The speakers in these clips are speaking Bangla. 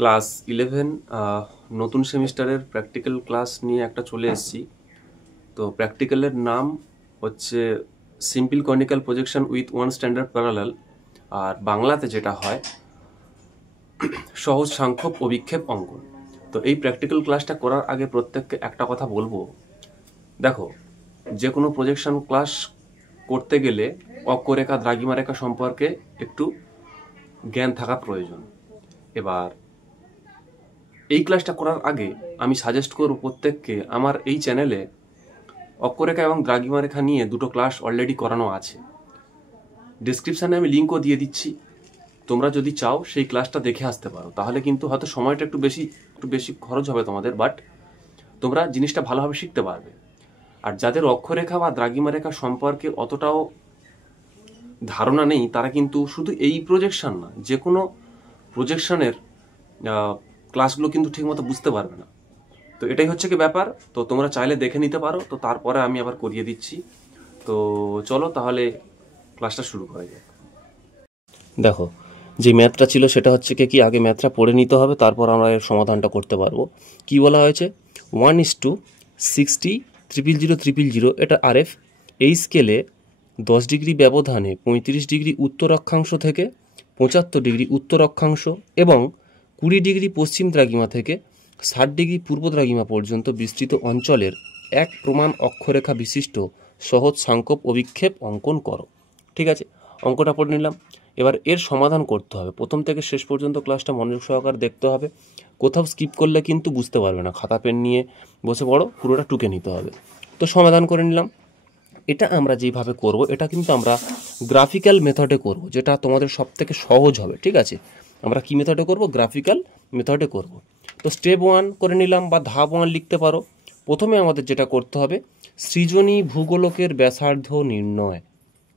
ক্লাস 11 নতুন সেমিস্টারের প্র্যাকটিক্যাল ক্লাস নিয়ে একটা চলে এসেছি। তো প্র্যাকটিক্যালের নাম হচ্ছে simple conical projection with one standard parallel, আর বাংলাতে যেটা হয় সহজ সাংখ্যক অভিক্ষেপ অঙ্কন। তো এই প্র্যাকটিক্যাল ক্লাসটা করার আগে প্রত্যেককে একটা কথা বলবো, দেখো যে কোনো প্রজেকশন ক্লাস করতে গেলে অক্ষরেখা দ্রাঘিমারেখা সম্পর্কে একটু জ্ঞান থাকা প্রয়োজন। এবার এই ক্লাসটা করার আগে আমি সাজেস্ট করব প্রত্যেককে, আমার এই চ্যানেলে অক্ষরেখা এবং দ্রাঘিমারেখা নিয়ে দুটো ক্লাস অলরেডি করানো আছে। ডেসক্রিপশানে আমি লিঙ্কও দিয়ে দিচ্ছি, তোমরা যদি চাও সেই ক্লাসটা দেখে আসতে পারো। তাহলে কিন্তু হয়তো সময়টা একটু বেশি খরচ হবে তোমাদের, বাট তোমরা জিনিসটা ভালোভাবে শিখতে পারবে। আর যাদের অক্ষরেখা বা দ্রাঘিমারেখা সম্পর্কে অতটাও ধারণা নেই, তারা কিন্তু শুধু এই প্রজেকশন না, যে কোনো প্রজেকশনের ক্লাসগুলো কিন্তু ঠিকমতো বুঝতে পারবে না। তো এটাই হচ্ছে কি ব্যাপার। তো তোমরা চাইলে দেখে নিতে পারো, তো তারপরে আমি আবার করিয়ে দিচ্ছি। তো চলো তাহলে ক্লাসটা শুরু করা যাক। দেখো, যে ম্যাথটা ছিল সেটা হচ্ছে কি আগে ম্যাথটা পড়ে নিতে হবে, তারপর আমরা এর সমাধানটা করতে পারবো। কি বলা হয়েছে, 1:60 000 000, এটা আরএফ। এই স্কেলে 10 ডিগ্রি ব্যবধানে 35 ডিগ্রি উত্তর অক্ষাংশ থেকে 75 ডিগ্রি উত্তর অক্ষাংশ এবং 20 ডিগ্রি পশ্চিম দ্রাঘিমা থেকে 60 ডিগ্রি পূর্ব দ্রাঘিমা পর্যন্ত বিস্তৃত অঞ্চলের এক প্রমাণ অক্ষরেখা বিশিষ্ট সহজ সাংখ্যক অভিক্ষেপ অঙ্কন করো। ঠিক আছে, অঙ্কটা পড়ে নিলাম। এবার এর সমাধান করতে হবে। প্রথম থেকে শেষ পর্যন্ত ক্লাসটা মনোযোগ সহকারে দেখতে হবে, কোথাও স্কিপ করলে কিন্তু বুঝতে পারবে না। খাতা পেন নিয়ে বসে পড়ো, পুরোটা টুকে নিতে হবে। তো সমাধান করে নিলাম। এটা আমরা যেভাবে করব, এটা কিন্তু আমরা গ্রাফিক্যাল মেথডে করব, যেটা তোমাদের সব থেকে সহজ হবে। ঠিক আছে, আমরা কি মেথডে করব? গ্রাফিক্যাল মেথডে করব। তো স্টেপ 1 করে নিলাম, বা ধাপ 1 লিখতে পারো। প্রথমে আমাদের যেটা করতে হবে, সৃজনী ভূগোলকের ব্যাসার্ধ নির্ণয়।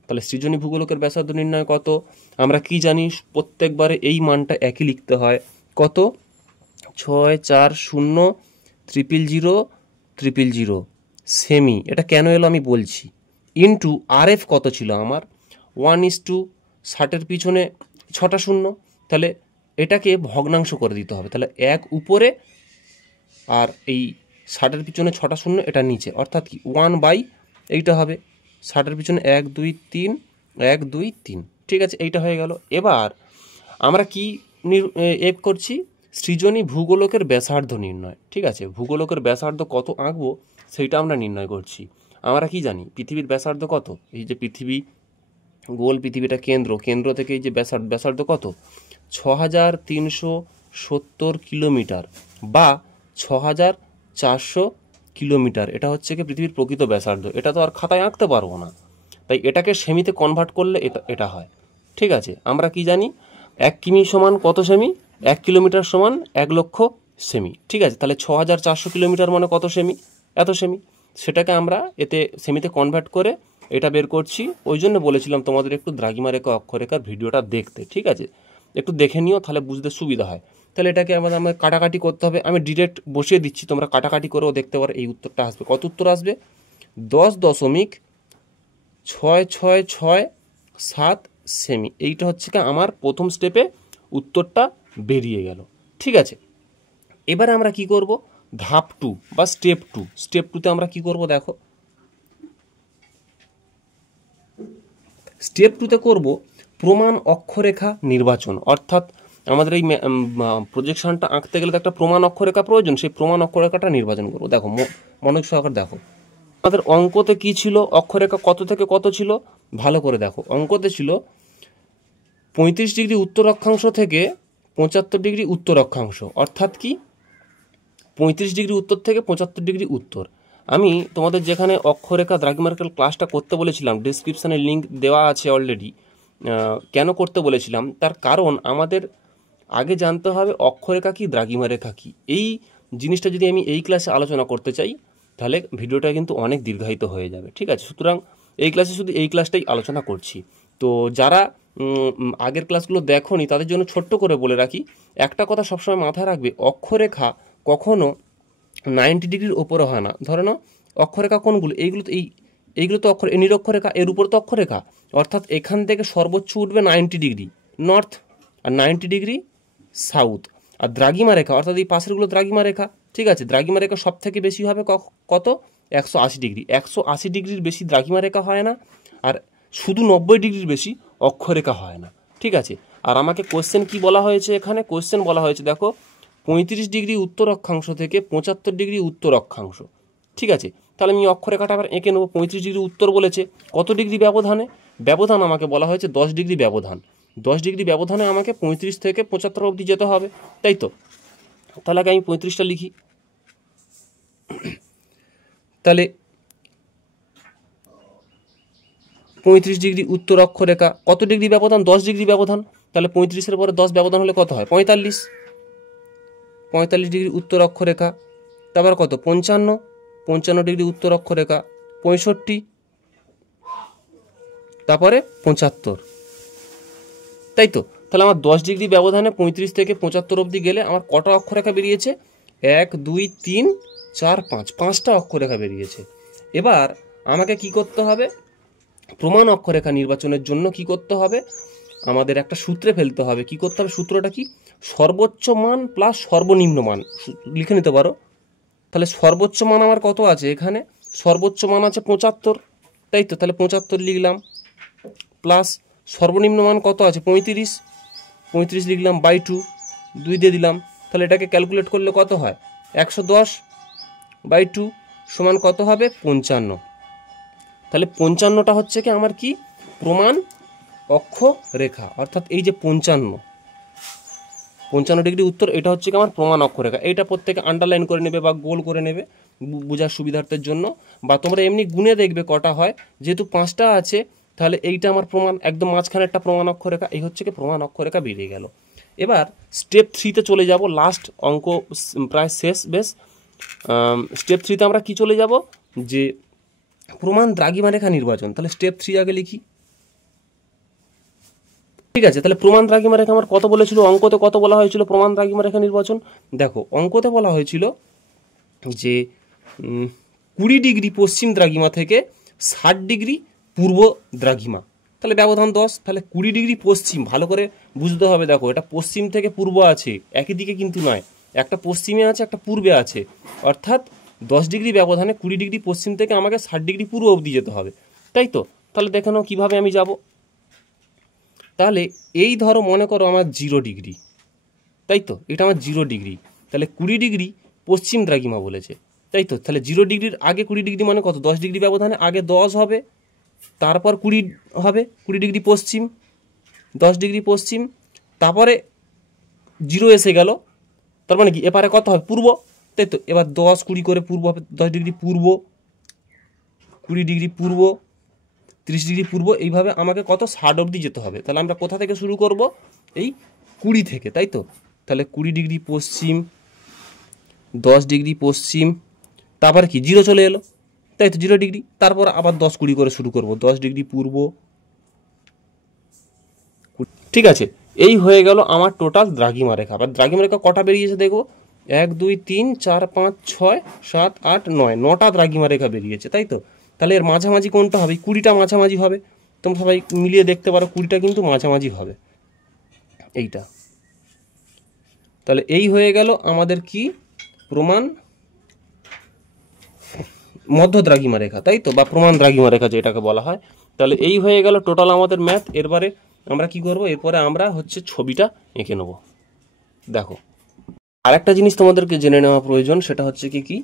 তাহলে সৃজনী ভূগোলকের ব্যাসার্ধ নির্ণয় কত? আমরা কি জানি, প্রত্যেকবারে এই মানটা একই লিখতে হয়। কত? 6400000 সেমি। এটা কেন এলো আমি বলছি। ইন্টু আরএফ কত ছিল আমার? 1:60 পিছনে 6টা শূন্য। তাহলে এটাকে ভগ্নাংশ করে দিতে হবে। তাহলে 1 উপরে আর এই 60 পিছনে 6টা শূন্য, এটা নিচে, অর্থাৎ কি 1/, এইটা হবে 60 পিছনে 1 2 3 1 2 3। ঠিক আছে, এইটা হয়ে গেল। এবার আমরা কি করছি? সৃজনী ভূগোলকের ব্যাসার্ধ নির্ণয়। ঠিক আছে, ভূগোলকের ব্যাসার্ধ কত আঁকবো সেইটা আমরা নির্ণয় করছি। আমরা কি জানি, পৃথিবীর ব্যাসার্ধ কত? এই যে পৃথিবী গোল, পৃথিবীটা কেন্দ্র থেকে এই যে ব্যাসার্ধ কত? 6370 কিলোমিটার বা 6400 কিলোমিটার। এটা হচ্ছে কি পৃথিবীর প্রকৃত ব্যাসার্ধ। এটা তো আর খাতায় আঁকতে পারবো না, তাই এটাকে সেমিতে কনভার্ট করলে এটা হয়। ঠিক আছে, আমরা কি জানি, 1 কিমি সমান কত সেমি? 1 কিলোমিটার সমান 1 লক্ষ সেমি। ঠিক আছে, তাহলে 6400 কিলোমিটার মানে কত সেমি? এত সেমি। সেটাকে আমরা এতে সেমিতে কনভার্ট করে এটা বের করছি। ওই জন্য বলেছিলাম তোমাদের একটু দ্রাঘিমারেখা অক্ষরেখার ভিডিওটা দেখতে। ঠিক আছে, একটু দেখে নিও, তাহলে বুঝতে সুবিধা হয়। তাহলে এটাকে আমাদের কাটাকাটি করতে হবে। আমি ডিরেক্ট বসিয়ে দিচ্ছি, তোমরা কাটাকাটি করেও দেখতে পারো। এই উত্তরটা আসবে, কত উত্তর আসবে? 10.66667 সেমি। এইটা হচ্ছে কি আমার প্রথম স্টেপে উত্তরটা বেরিয়ে গেল। ঠিক আছে, এবারে আমরা কি করব? ধাপ 2 বা স্টেপ 2। স্টেপ 2তে আমরা কি করব? দেখো, স্টেপ 2তে করব প্রমাণ অক্ষরেখা নির্বাচন। অর্থাৎ আমাদের এই প্রজেকশনটা আঁকতে গেলে তো একটা প্রমাণ অক্ষরেখা প্রয়োজন, সেই প্রমাণ অক্ষরেখাটা নির্বাচন করব। দেখো, মনোযোগ সহকারে দেখো, আমাদের অঙ্কতে কি ছিল? অক্ষরেখা কত থেকে কত ছিল? ভালো করে দেখো, অঙ্কতে ছিল 35 ডিগ্রি উত্তর অক্ষাংশ থেকে 75 ডিগ্রি উত্তর অক্ষাংশ। অর্থাৎ কি 35 ডিগ্রি উত্তর থেকে 75 ডিগ্রি উত্তর। আমি তোমাদের যেখানে অক্ষরেখা দ্রাঘিমারেখার ক্লাসটা করতে বলেছিলাম, ডেসক্রিপশানে লিঙ্ক দেওয়া আছে অলরেডি। কেন করতে বলেছিলাম? তার কারণ আমাদের আগে জানতে হবে অক্ষরেখা কি, দ্রাঘিমারেখা কি। এই জিনিসটা যদি আমি এই ক্লাসে আলোচনা করতে চাই, তাহলে ভিডিওটা কিন্তু অনেক দীর্ঘায়িত হয়ে যাবে। ঠিক আছে, সুতরাং এই ক্লাসে শুধু এই ক্লাসটাই আলোচনা করছি। তো যারা আগের ক্লাসগুলো দেখোনি তাদের জন্য ছোট্ট করে বলে রাখি, একটা কথা সবসময় মাথায় রাখবে, অক্ষরেখা কখনো 90 ডিগ্রির ওপরে হয় না। ধরে নাও অক্ষরেখা কোনগুলো? এইগুলো তো এইগুলো তো নিরক্ষরেখা, এর উপরে তো অক্ষরেখা। অর্থাৎ এখান থেকে সর্বোচ্চ উঠবে 90 ডিগ্রি নর্থ আর 90 ডিগ্রি সাউথ। আর দ্রাঘিমা রেখা অর্থাৎ এই পাশেরগুলো দ্রাঘিমা রেখা, ঠিক আছে। দ্রাঘিমা রেখা সব থেকে বেশি হবে কত, 180 ডিগ্রি। 180 ডিগ্রির বেশি দ্রাঘিমা রেখা হয় না, আর শুধু 90 ডিগ্রির বেশি অক্ষরেখা হয় না, ঠিক আছে। আর আমাকে কোশ্চেন কি বলা হয়েছে এখানে, কোশ্চেন বলা হয়েছে দেখো 35 ডিগ্রি উত্তর অক্ষাংশ থেকে 75 ডিগ্রি উত্তর অক্ষাংশ, ঠিক আছে। তাহলে আমি অক্ষরেখাটা আবার এঁকে নেবো। 35 ডিগ্রি উত্তর বলেছে, কত ডিগ্রি ব্যবধানে, ব্যবধান আমাকে বলা হয়েছে 10 ডিগ্রি ব্যবধান। 10 ডিগ্রি ব্যবধানে আমাকে 35 থেকে 75 অবধি যেতে হবে, তাই তো। তাহলে আগে আমি 35টা লিখি। তাহলে 35 ডিগ্রি উত্তর অক্ষরেখা, কত ডিগ্রি ব্যবধান, 10 ডিগ্রি ব্যবধান। তাহলে 35-এর পরে 10 ব্যবধান হলে কত হয়, 45। 45 ডিগ্রি উত্তর অক্ষরেখা, তারপর কত, 55। 55 ডিগ্রি উত্তর অক্ষরেখা, 65, তারপরে 75, তাই তো। তাহলে আমার 10 ডিগ্রি ব্যবধানে 35 থেকে 75 অবধি গেলে আমার কটা অক্ষরেখা বেরিয়েছে, 1 2 3 4 5, 5টা অক্ষরেখা বেরিয়েছে। এবার আমাকে কি করতে হবে, প্রমাণ অক্ষরেখা নির্বাচনের জন্য কি করতে হবে, আমাদের একটা সূত্রে ফেলতে হবে। কি করতে হবে, সূত্রটা কি, সর্বোচ্চ মান প্লাস সর্বনিম্ন মান লিখে নিতে পারো। তাহলে সর্বোচ্চ মান আমার কত আছে এখানে, সর্বোচ্চ মান আছে 75, তাই তো। তাহলে 75 লিখলাম, প্লাস সর্বনিম্ন মান কত আছে 35, 35 লিখলাম, বাই 2, 2 দিয়ে দিলাম। তাহলে এটাকে ক্যালকুলেট করলে কত হয়, 110 বাই 2 সমান কত হবে, 55। তাহলে 55টা হচ্ছে কি আমার কি, প্রমাণ অক্ষরেখা, অর্থাৎ এই যে 55 ডিগ্রি উত্তর, এটা হচ্ছে কি আমার প্রমাণ অক্ষরেখা। এইটা প্রত্যেকে আন্ডারলাইন করে নেবে বা গোল করে নেবে বোঝার সুবিধার্থের জন্য, বা তোমরা এমনি গুনে দেখবে কটা হয়। যেহেতু 5টা আছে, তাহলে এইটা আমার প্রমাণ, একদম মাঝখানে একটা প্রমাণ অক্ষরেখা, এই হচ্ছে কি প্রমাণ অক্ষরেখা বেরিয়ে গেল। এবার স্টেপ 3-তে চলে যাব, লাস্ট অঙ্ক প্রায় শেষ বেশ। স্টেপ 3-তে আমরা কি চলে যাব, যে প্রমাণ দ্রাঘিমা রেখা নির্বাচন। তাহলে স্টেপ 3 আগে লিখি, ঠিক আছে। তাহলে প্রমাণ দ্রাঘিমা রেখা আমার কত বলেছিল, অঙ্কতে কত বলা হয়েছিল প্রমাণ দ্রাঘিমা রেখা নির্বাচন, দেখো অঙ্কতে বলা হয়েছিল যে 20 ডিগ্রি পশ্চিম দ্রাঘিমা থেকে 60 ডিগ্রি পূর্ব দ্রাঘিমা, তাহলে ব্যবধান 10। তাহলে 20 ডিগ্রি পশ্চিম, ভালো করে বুঝতে হবে, দেখো এটা পশ্চিম থেকে পূর্ব আছে, একই দিকে কিন্তু নয়, একটা পশ্চিমে আছে একটা পূর্বে আছে, অর্থাৎ 10 ডিগ্রি ব্যবধানে 20 ডিগ্রি পশ্চিম থেকে আমাকে 60 ডিগ্রি পূর্ব অবধি যেতে হবে, তাই তো। তাহলে দেখে নাও কীভাবে আমি যাব। তাহলে এই ধরো মনে করো আমার 0 ডিগ্রি, তাই তো, এটা আমার 0 ডিগ্রি। তাহলে 20 ডিগ্রি পশ্চিম দ্রাঘিমা বলেছে, তাই তো। তাহলে 0 ডিগ্রির আগে 20 ডিগ্রি মানে কত, 10 ডিগ্রি ব্যবধানে আগে 10 হবে, তারপর 20 হবে, 20 ডিগ্রি পশ্চিম, 10 ডিগ্রি পশ্চিম, তারপরে 0 এসে গেল, তার মানে কি এপারে কত হবে, পূর্ব, তাই তো। এবার 10 20 করে পূর্ব হবে, 10 ডিগ্রি পূর্ব, 20 ডিগ্রি পূর্ব, 30 ডিগ্রি পূর্ব, এইভাবে আমাকে কত 60 অবধি যেতে হবে। তাহলে আমরা কোথা থেকে শুরু করব, এই 20 থেকে, তাই তো। তাহলে 20 ডিগ্রি পশ্চিম, 10 ডিগ্রি পশ্চিম, তারপর কি 0 চলে এলো, তাই তো, 0 ডিগ্রি, তারপর আবার 10 20 করে শুরু করব, 10 ডিগ্রি পূর্ব, ঠিক আছে। এই হয়ে গেল আমার টোটাল দ্রাঘিমা রেখা। আবার দ্রাঘিমা রেখা কটা বেরিয়েছে দেখো, 1 2 3 4 5 6 7 8 9, 9টা দ্রাঘিমা রেখা বেরিয়েছে, তাই তো। তাহলে এর মাঝামাঝি কোনটা হবে, 20টা মাঝামাঝি হবে। তোমরা সবাই মিলিয়ে দেখতে পারো, 20টা কিন্তু মাঝামাঝি হবে, এইটা। তাহলে এই হয়ে গেল আমাদের কি, প্রমাণ মধ্য দ্রাঘিমা রেখা, তাই তো, বা প্রমাণ দ্রাঘিমা রেখা যেটাকে বলা হয়। তাহলে এই হয়ে গেল টোটাল আমাদের ম্যাথ। এরপরে আমরা কি করব, এরপরে আমরা হচ্ছে ছবিটা এঁকে নেব। দেখো আরেকটা জিনিস তোমাদেরকে জেনে নেওয়া প্রয়োজন, সেটা হচ্ছে কি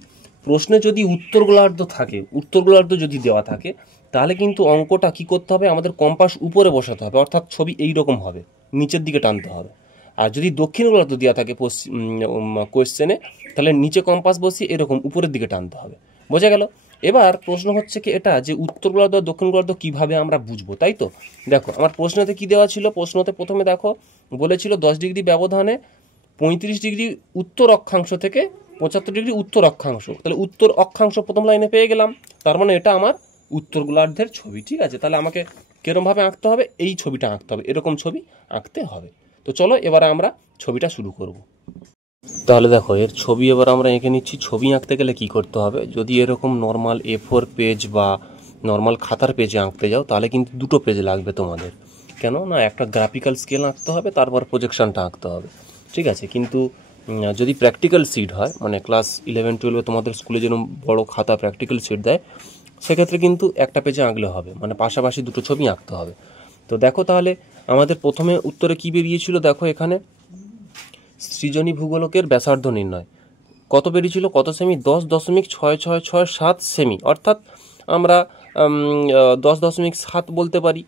প্রশ্নে যদি উত্তর গোলার্ধ থাকে, উত্তর গোলার্ধ যদি দেওয়া থাকে, তাহলে কিন্তু অঙ্কটা কি করতে হবে, আমাদের কম্পাস উপরে বসাতে হবে, অর্থাৎ ছবি এই রকম হবে, নিচের দিকে টানতে হবে। আর যদি দক্ষিণ গোলার্ধ দেওয়া থাকে কোয়েশ্চেনে, তাহলে নিচে কম্পাস বসিয়ে এরকম উপরের দিকে টানতে হবে। বোঝা গেল। এবার প্রশ্ন হচ্ছে কি এটা, যে উত্তর গোলার্ধ আর দক্ষিণ গোলার্ধ কীভাবে আমরা বুঝবো, তাই তো। দেখো আমার প্রশ্নতে কি দেওয়া ছিল, প্রশ্নতে প্রথমে দেখো বলেছিল 10 ডিগ্রি ব্যবধানে 35 ডিগ্রি উত্তর অক্ষাংশ থেকে 75 ডিগ্রি উত্তর অক্ষাংশ। তাহলে উত্তর অক্ষাংশ প্রথম লাইনে পেয়ে গেলাম, তার মানে এটা আমার উত্তর গোলার্ধের ছবি, ঠিক আছে। তাহলে আমাকে কিরমভাবে আঁকতে হবে, এই ছবিটা আঁকতে হবে, এরকম ছবি আঁকতে হবে। তো চলো এবারে আমরা ছবিটা শুরু করব। তাহলে দেখো এর ছবি এবার আমরা এঁকে নিচ্ছি। ছবি আঁকতে গেলে কি করতে হবে, যদি এরকম নর্মাল A4 পেজ বা নর্মাল খাতার পেজে আঁকতে যাও, তাহলে কিন্তু দুটো পেজ লাগবে তোমাদের। কেন না, একটা গ্রাফিক্যাল স্কেল আঁকতে হবে, তারপর প্রজেকশনটা আঁকতে হবে, ঠিক আছে। কিন্তু যদি প্র্যাকটিক্যাল শিট হয়, মানে ক্লাস 11-12 তোমাদের স্কুলে যেরকম বড় খাতা প্র্যাকটিক্যাল শিট দেয়, সেক্ষেত্রে কিন্তু একটা পেজে আঁকলে হবে, মানে পাশাপাশি দুটো ছবি আঁকতে হবে। তো দেখো তাহলে আমাদের প্রথমে উত্তরে কি বেরিয়েছিল, দেখো এখানে সৃজনী ভূগোলকের ব্যাসার্ধ নির্ণয় কত বেরিয়েছিল, কত সেমি, 10.6667 সেমি, অর্থাৎ আমরা 10.7 বলতে পারি,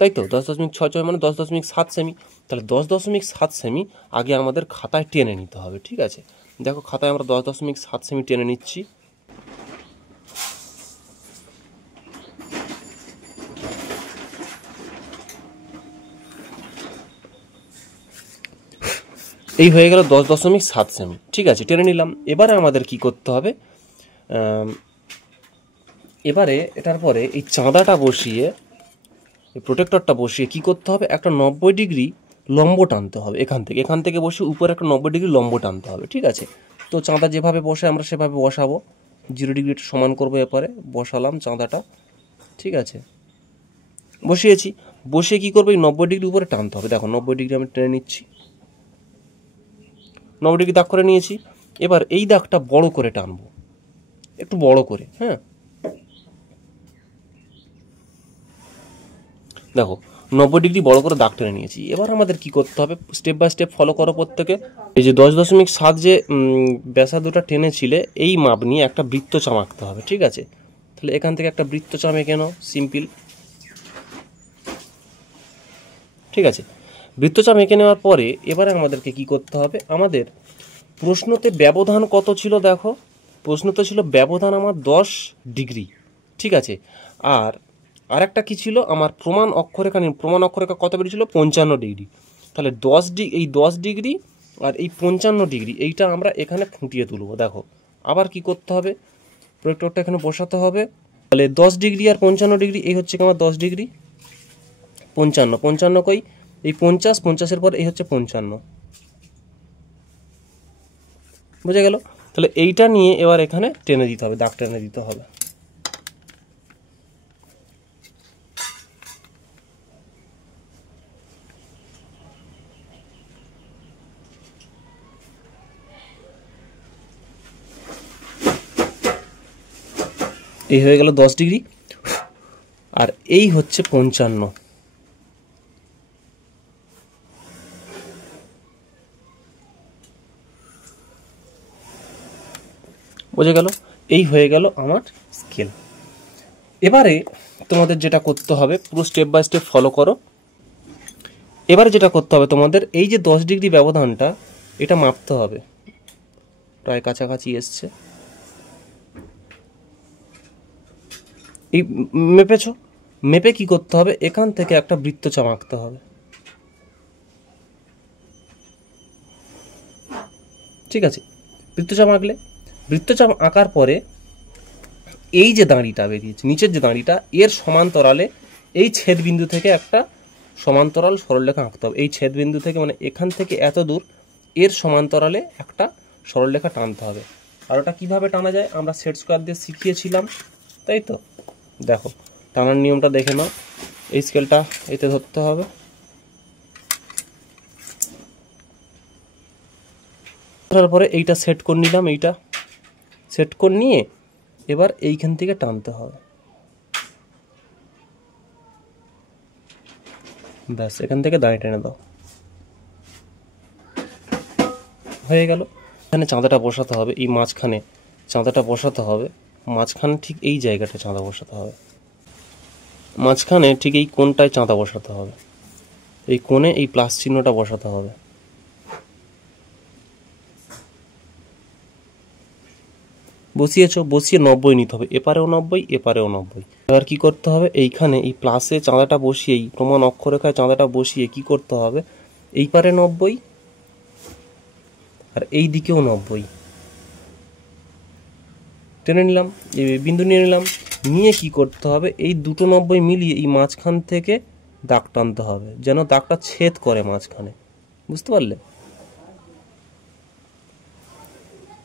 তাই তো। 10.66 মানে 10.7 সেমি। তাহলে 10.7 সেমি আগে আমাদের খাতায় টেনে নিতে হবে, ঠিক আছে। দেখো খাতায় আমরা 10.7 সেমি টেনে নিচ্ছি। এই হয়ে গেল 10.7 সেমি, ঠিক আছে, টেনে নিলাম। এবারে আমাদের কি করতে হবে, এবারে এটার পরে এই চাঁদাটা বসিয়ে, এই প্রোটেক্টরটা বসিয়ে কি করতে হবে, একটা 90 ডিগ্রি লম্ব টানতে হবে। এখান থেকে বসে উপরে একটা 90 ডিগ্রি লম্ব টানতে হবে, ঠিক আছে। তো চাঁদা যেভাবে বসে আমরা সেভাবে বসাবো, 0 ডিগ্রি সমান করবো। এরপরে বসালাম চাঁদাটা, ঠিক আছে, বসিয়েছি। বসিয়ে কি করবো, এই 90 ডিগ্রি উপরে টানতে হবে। দেখো 90 ডিগ্রি আমি টেনে নিচ্ছি, 90 ডিগ্রি দাগ করে নিয়েছি। এবার এই দাগটা বড় করে টানবো, একটু বড় করে, হ্যাঁ। দেখো 90 ডিগ্রি বড় করে দাগ টেনে নিয়েছি। এবার আমাদের কি করতে হবে, স্টেপ বাই স্টেপ ফলো করো প্রত্যেকে। এই যে 10.7 যে ব্যাসার্ধটা টেনেছিলে, এই মাপ নিয়ে একটা বৃত্তচাপ আঁকতে হবে, ঠিক আছে। তাহলে এখান থেকে একটা বৃত্তচাপ এঁকে নাও, সিম্পল, ঠিক আছে। বৃত্তচাপ এঁকে নেওয়ার পরে এবারে আমাদেরকে কি করতে হবে, আমাদের প্রশ্নতে ব্যবধান কত ছিল, দেখো প্রশ্নতে ছিল ব্যবধান আমার 10 ডিগ্রি, ঠিক আছে। আর একটা কী ছিল, আমার প্রমাণ অক্ষরেখা কত বেরিয়েছিল, 55 ডিগ্রি। তাহলে এই 10 ডিগ্রি আর এই 55 ডিগ্রি এইটা আমরা এখানে ফুটিয়ে তুলব। দেখো আবার কি করতে হবে, প্রোটেক্টরটা এখানে বসাতে হবে। তাহলে 10 ডিগ্রি আর 55 ডিগ্রি, এই হচ্ছে আমার 10 ডিগ্রি, 55 কই, এই 50-50-এর পর এই হচ্ছে 55, বুঝে গেল। তাহলে এইটা নিয়ে এবার এখানে টেনে দিতে হবে, দাগ টেনে দিতে হবে। এই হয়ে গেল 10 ডিগ্রি, আর এই হচ্ছে 55, বুঝে গেল। এই হয়ে গেল আমার স্কেল। এবারে তোমাদের যেটা করতে হবে, পুরো স্টেপ বাই স্টেপ ফলো করো। এবারে যেটা করতে হবে তোমাদের, এই যে 10 ডিগ্রি ব্যবধানটা, এটা মাপতে হবে, প্রায় কাছাকাছি এসছে। এই মেপে কি করতে হবে, এখান থেকে একটা বৃত্তচাপ আঁকতে হবে, ঠিক আছে। বৃত্তচাপ আঁকার পরে এই যে দাঁড়িটা বেরিয়েছে, নিচের যে দাঁড়িটা, এর সমান্তরালে এই ছেদবিন্দু থেকে একটা সমান্তরাল সরলরেখা আঁকতে হবে। এই ছেদবিন্দু থেকে, মানে এখান থেকে এত দূর, এর সমান্তরালে একটা সরলরেখা টানতে হবে। আর ওটা কীভাবে টানা যায়, আমরা সেট স্কোয়ার দিয়ে শিখিয়েছিলাম, তাই তো। দেখো টানার নিয়মটা দেখে নাও। এই স্কেলটা এতে ধরতে হবে, তারপরে এইটা সেট করে নিলাম, এইটা সেট করে নিয়ে এবার এইখান থেকে টানতে হবে, ব্যাস এখান থেকে দাঁড়িয়ে টেনে দাও, হয়ে গেল। এখানে চাঁদাটা বসাতে হবে, এই মাঝখানে চাঁদাটা বসাতে হবে, মাঝখানে ঠিক এই জায়গাটা চাঁদা বসাতে হবে, মাঝখানে ঠিক এই কোণটায় চাঁদা বসাতে হবে, এই কোণে এই প্লাস চিহ্নটা বসাতে হবে। বসিয়ে 90 নিতে হবে, এপারেও 90, এপারেও 90। এবার কি করতে হবে, এইখানে এই প্লাসে চাঁদাটা বসিয়ে, এই প্রমাণ অক্ষরেখায় চাঁদাটা বসিয়ে কি করতে হবে, এই পারে 90 আর এই দিকেও 90 টেনে নিলাম, এই বিন্দু নিয়ে নিলাম। নিয়ে কি করতে হবে, এই দুটো 90 মিলিয়ে এই মাঝখান থেকে দাগ টানতে হবে, যেন দাগটা ছেদ করে মাঝখানে, বুঝতে পারলে।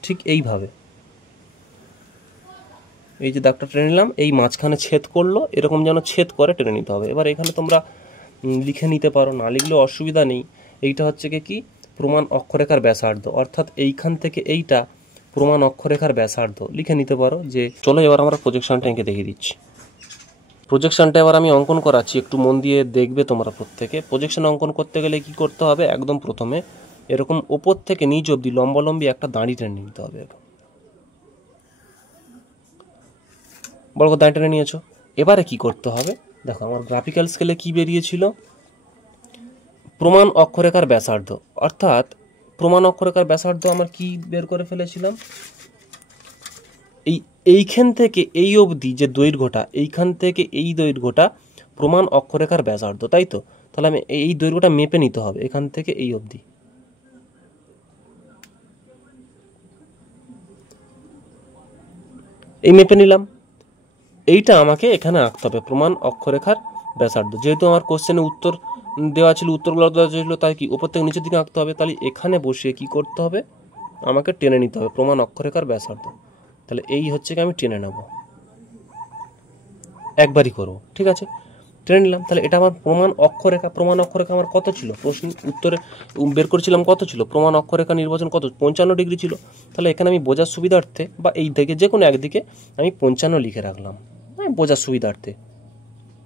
ঠিক এইভাবে এই যে দাগটা টেনে নিলাম, এই মাঝখানে ছেদ করলো, এরকম যেন ছেদ করে টেনে নিতে হবে। এবার এখানে তোমরা লিখে নিতে পারো, না লিখলেও অসুবিধা নেই। এইটা হচ্ছে কি প্রমাণ অক্ষরেখার ব্যাসার্ধ, অর্থাৎ এইখান থেকে এইটা প্রমাণ অক্ষরেখার ব্যাসার্ধ লিখে নিতে পারো। যে চলো এবার আমরা প্রজেকশনটা এঁকে দেখিয়ে দিচ্ছি। প্রজেকশনটা এবার আমি অঙ্কন করাচ্ছি, একটু মন দিয়ে দেখবে তোমরা প্রত্যেকে। প্রজেকশন অঙ্কন করতে গেলে কি করতে হবে, একদম প্রথমে এরকম ওপর থেকে নিচ অবধি লম্বালম্বি একটা দাঁড়ি টেনে নিতে হবে। বড় করে দাঁড়ি টেনে নিয়েছো, এবারে কি করতে হবে দেখো, আমার গ্রাফিক্যাল স্কেলে কি বেরিয়েছিল, প্রমাণ অক্ষরেখার ব্যাসার্ধ, অর্থাৎ প্রমাণ অক্ষরেখার ব্যাসার্ধ আমার কি বের করে ফেলেছিলাম, এইখান থেকে এই অবধি যে দৈর্ঘ্যটা, এইখান থেকে এই দৈর্ঘ্যটা প্রমাণ অক্ষরেখার ব্যাসার্ধ, তাই তো? তাহলে আমি এই দৈর্ঘ্যটা মেপে নিতে হবে এখান থেকে এই অবধি। এই মেপে নিলাম, এইটা আমাকে এখানে আঁকতে হবে প্রমাণ অক্ষরেখার ব্যাসার্ধ। যেহেতু আমার কোশ্চেনে উত্তর দেওয়া ছিল, উত্তরগুলো দেওয়া ছিল, তাই কি উপর থেকে নিচের দিকে আঁকতে হবে। তাহলে এখানে বসিয়ে কি করতে হবে, আমাকে টেনে নিতে হবে প্রমাণ অক্ষরেখার ব্যাসার্ধ। তাহলে এই হচ্ছে কি আমি টেনে নেব, একবারই করব, ঠিক আছে? টেনে নিলাম। তাহলে এটা আমার প্রমাণ অক্ষরেখা। প্রমাণ অক্ষরেখা আমার কত ছিল, প্রশ্ন উত্তরে বের করেছিলাম কত ছিল, প্রমাণ অক্ষরেখা নির্বাচন কত, 55 ডিগ্রি ছিল। তাহলে এখানে আমি বোঝার সুবিধার্থে বা এই দিকে যে কোনো একদিকে আমি 55 লিখে রাখলাম, বোঝার সুবিধার্থে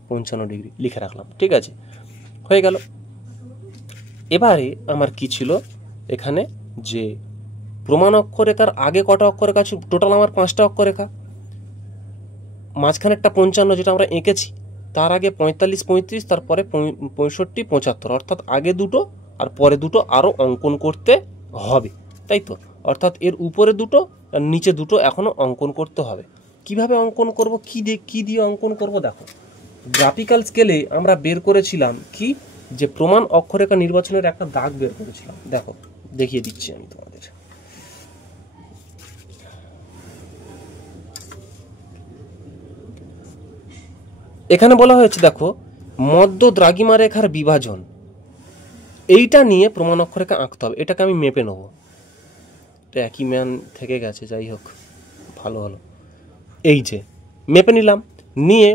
55 ডিগ্রি লিখে রাখলাম, ঠিক আছে? হয়ে গেল। এবারে আমার কি ছিল এখানে, যে প্রমাণ অক্ষরেখার আগে কটা অক্ষরেখা ছিল, টোটাল আমার 5টা অক্ষরেখা, মাঝখানেরটা 55 যেটা আমরা এঁকেছি, তার আগে 45, 35, তারপরে 65, 75, অর্থাৎ আগে দুটো আর পরে দুটো আরও অঙ্কন করতে হবে, তাই তো? অর্থাৎ এর উপরে দুটো আর নিচে দুটো এখনও অঙ্কন করতে হবে। কিভাবে অঙ্কন করব, কি দিয়ে অঙ্কন করব, দেখো গ্রাফিক্যাল স্কেলে আমরা বের করেছিলাম কি, যে প্রমাণ অক্ষরেখা নির্বাচনের একটা দাগ বের করেছিলাম। দেখো দেখিয়ে দিচ্ছি আমি তোমাদের। এখানে বলা হয়েছে দেখো, মধ্য দ্রাঘিমা রেখার বিভাজন, এইটা নিয়ে প্রমাণ অক্ষরেখা আঁকতে হবে। এটাকে আমি মেপে নেব, এটা একই ম্যান থেকে গেছে, যাই হোক ভালো হলো। এই যে মেপে নিলাম, নিয়ে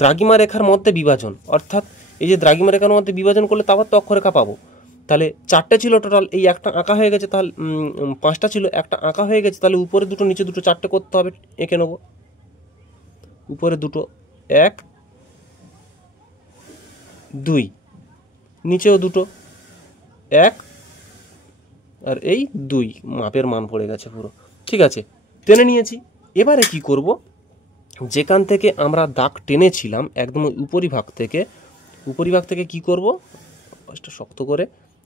দ্রাঘিমা রেখার মধ্যে বিভাজন, অর্থাৎ এই যে দ্রাঘিমা রেখার মধ্যে বিভাজন করলে তারপর তো অক্ষরেখা পাবো। তাহলে 4টে ছিল টোটাল, এই একটা আঁকা হয়ে গেছে, তাহলে 5টা ছিল, একটা আঁকা হয়ে গেছে, তাহলে উপরে দুটো নিচে দুটো 4টে করতে হবে, এঁকে নেব। উপরে দুটো 1, 2, নিচেও দুটো 1 আর এই 2, মাপের মান পড়ে গেছে পুরো, ঠিক আছে? টেনে নিয়েছি। এবারে কি করব, যেখান থেকে আমরা দাগ টেনেছিলাম একদম উপরিভাগ থেকে কি করব, শক্ত করে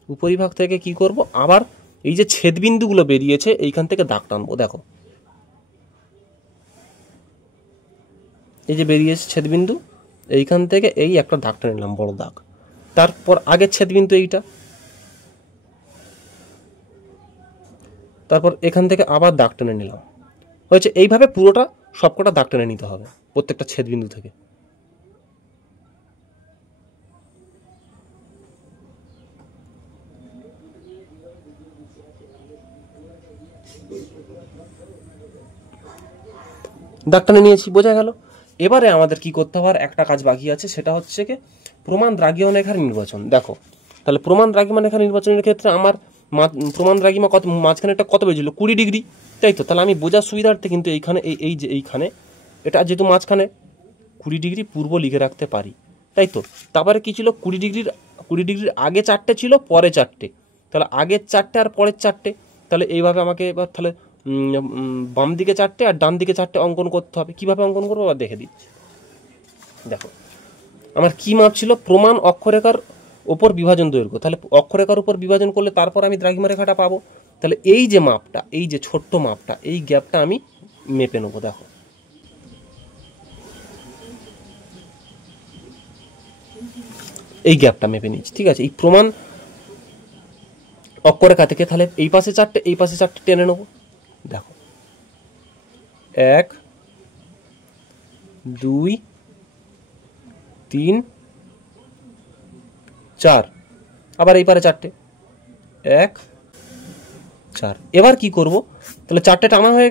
উপরিভাগ থেকে কি করব, আবার এই যে ছেদবিন্দুগুলো বেরিয়েছে এইখান থেকে দাগ টানবো। দেখো এই যে বেরিয়েছে ছেদবিন্দু, এইখান থেকে এই একটা দাগ টেনে নিলাম, বড় দাগ। তারপর আগের ছেদবিন্দু এইটা, তারপর এখান থেকে আবার দাগ টেনে নিলাম, হয়েছে। এইভাবে পুরোটা সবকটা দাগ টেনে নিতে হবে প্রত্যেকটা ছেদবিন্দু থেকে। দাগ টেনে নিয়েছি, বোঝা গেল। এবারে আমাদের কি করতে হবে, একটা কাজ বাকি আছে, সেটা হচ্ছে কি প্রমাণ দ্রাঘিমা রেখার নির্বাচন। দেখো তাহলে প্রমাণ দ্রাঘিমা রেখার নির্বাচনের ক্ষেত্রে আমার প্রমাণ দ্রাঘিমা কত, মাঝখানেটা কত বেরিয়েছিল, 20 ডিগ্রি, তাই তো? তাহলে আমি বোঝার সুবিধার্থে কিন্তু এইখানে এই যে এইখানে এটা যেহেতু মাঝখানে 20 ডিগ্রি পূর্ব লিখে রাখতে পারি, তাই তো? তারপরে কি ছিল, 20 ডিগ্রির আগে 4টে ছিল, পরে 4টে, তাহলে আগের 4টে আর পরের 4টে। তাহলে এইভাবে আমাকে এবার তাহলে বাম দিকে 4টে আর ডান দিকে 4টে অঙ্কন করতে হবে। কিভাবে অঙ্কন করবো আবার দেখে দিচ্ছি। দেখো আমার কি মাপ ছিল, প্রমাণ অক্ষরেখার ওপর বিভাজন দৈর্ঘ্য, তাহলে অক্ষরেখার উপর বিভাজন করলে তারপর আমি দ্রাঘিমা রেখাটা পাবো। তাহলে এই যে মাপটা, এই যে ছোট্ট মাপটা, এই গ্যাপটা আমি মেপে নেবো। দেখো এই গ্যাপটা মেপে নিচ্ছি, ঠিক আছে? এই প্রমাণ অক্ষরেখা থেকে তাহলে এই পাশে 4টে, এই পাশে 4টে টেনে নেবো। দেখো 1, 2, 3, 4, আবার এই পারে 4টে, 1, 4। এবার কি করব, তাহলে 4টে টানা হয়ে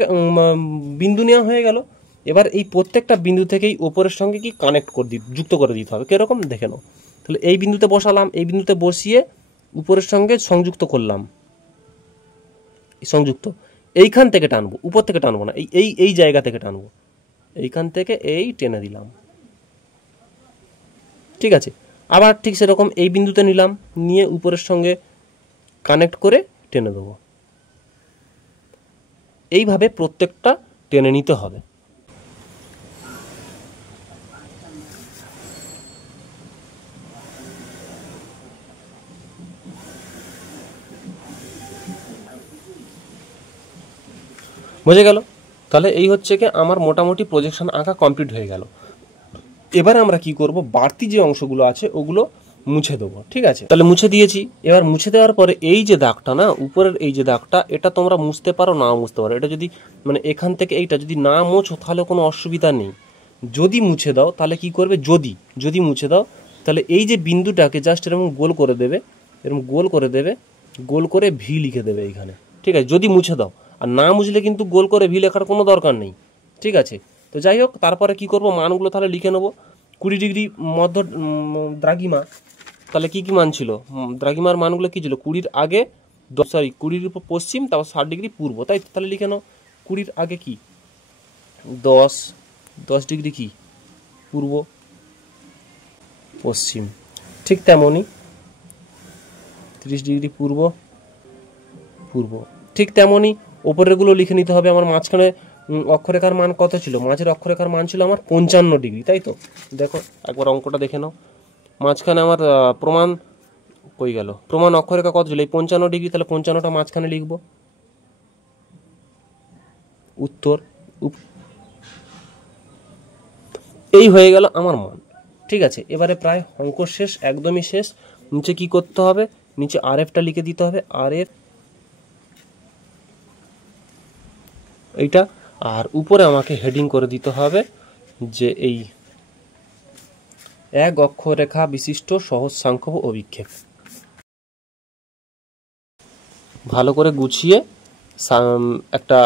বিন্দু নেওয়া হয়ে গেল। এবার এই প্রত্যেকটা বিন্দু থেকেই ওপরের সঙ্গে কি কানেক্ট করে যুক্ত করে দিতে হবে। কিরকম দেখে নাও। তাহলে এই বিন্দুতে বসালাম, এই বিন্দুতে বসিয়ে উপরের সঙ্গে সংযুক্ত করলাম, সংযুক্ত, এইখান থেকে টানবো, উপর থেকে টানবো না, এই এই এই জায়গা থেকে টানবো, এইখান থেকে এই টেনে দিলাম, ঠিক আছে। আবার ঠিক সেরকম এই বিন্দুতে নিলাম, নিয়ে উপরের সঙ্গে কানেক্ট করে টেনে দেবো। এইভাবে প্রত্যেকটা টেনে নিতে হবে। বুঝে গেল? তাহলে এই হচ্ছে কি আমার মোটামুটি প্রজেকশন আঁকা কমপ্লিট হয়ে গেল। এবারে আমরা কি করব, বাড়তি যে অংশগুলো আছে ওগুলো মুছে দেবো, ঠিক আছে। তাহলে মুছে দিয়েছি। এবার মুছে দেওয়ার পরে এই যে দাগটা না, উপরের এই যে দাগটা, এটা তোমরা মুছতে পারো, না মুছতে পারো। এটা যদি মানে এখান থেকে এইটা যদি না মুছো তাহলে কোনো অসুবিধা নেই। যদি মুছে দাও তাহলে কি করবে, যদি মুছে দাও তাহলে এই যে বিন্দুটাকে জাস্ট এরকম গোল করে দেবে, এরকম গোল করে দেবে, গোল করে ভি লিখে দেবে এইখানে, ঠিক আছে, যদি মুছে দাও। আর না মুছলে কিন্তু গোল করে ভি লেখার কোনো দরকার নেই, ঠিক আছে। তো যাই হোক, তারপরে কি করব, মানগুলো তাহলে লিখে নেবো। 20 ডিগ্রি মধ্য দ্রাঘিমা, তাহলে কি কি মান ছিল, দ্রাঘিমার মানগুলো কি ছিল, 20-র আগে 20-র উপর পশ্চিম, তারপর 60 ডিগ্রি পূর্ব, তাই তাহলে লিখে নাও 20-র আগে কি 10 ডিগ্রি কি পূর্ব পশ্চিম, ঠিক তেমনই 30 ডিগ্রি পূর্ব, ঠিক তেমনই ওপরেরগুলো লিখে নিতে হবে। আমার মাঝখানে অক্ষরেখার মান কত ছিল, মাঝের অক্ষরেখার মান ছিল আমার 55 ডিগ্রি, তাই তো। দেখো একবার অঙ্কটা দেখে নাও, মাঝখানে আমার প্রমাণ কই গেল, প্রমাণ অক্ষরেখা কত ছিল, এই 55 ডিগ্রি, তাহলে 55টা মাঝখানে লিখব, উত্তর। এই হয়ে গেল আমার মান, ঠিক আছে। এবারে প্রায় অঙ্ক শেষ, একদমই শেষ। নিচে কি করতে হবে, নিচে RFটা লিখে দিতে হবে, RF এইটা, আর উপরে আমাকে হেডিং করে দিতে হবে যে এই এক অক্ষরেখা বিশিষ্ট সহজ সাংখ্য অভিক্ষেপ। ভালো করে গুছিয়ে একটা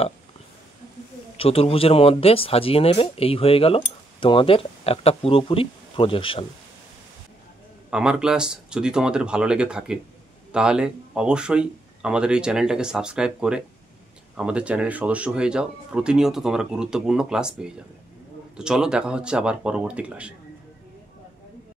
চতুর্ভুজের মধ্যে সাজিয়ে নেবে। এই হয়ে গেল তোমাদের একটা পুরোপুরি প্রজেকশন। আমার ক্লাস যদি তোমাদের ভালো লেগে থাকে তাহলে অবশ্যই আমাদের এই চ্যানেলটাকে সাবস্ক্রাইব করে আমাদের চ্যানেলের সদস্য হয়ে যাও। প্রতিনিয়ত তোমরা গুরুত্বপূর্ণ ক্লাস পেয়ে যাবে। তো চলো, দেখা হচ্ছে আবার পরবর্তী ক্লাসে।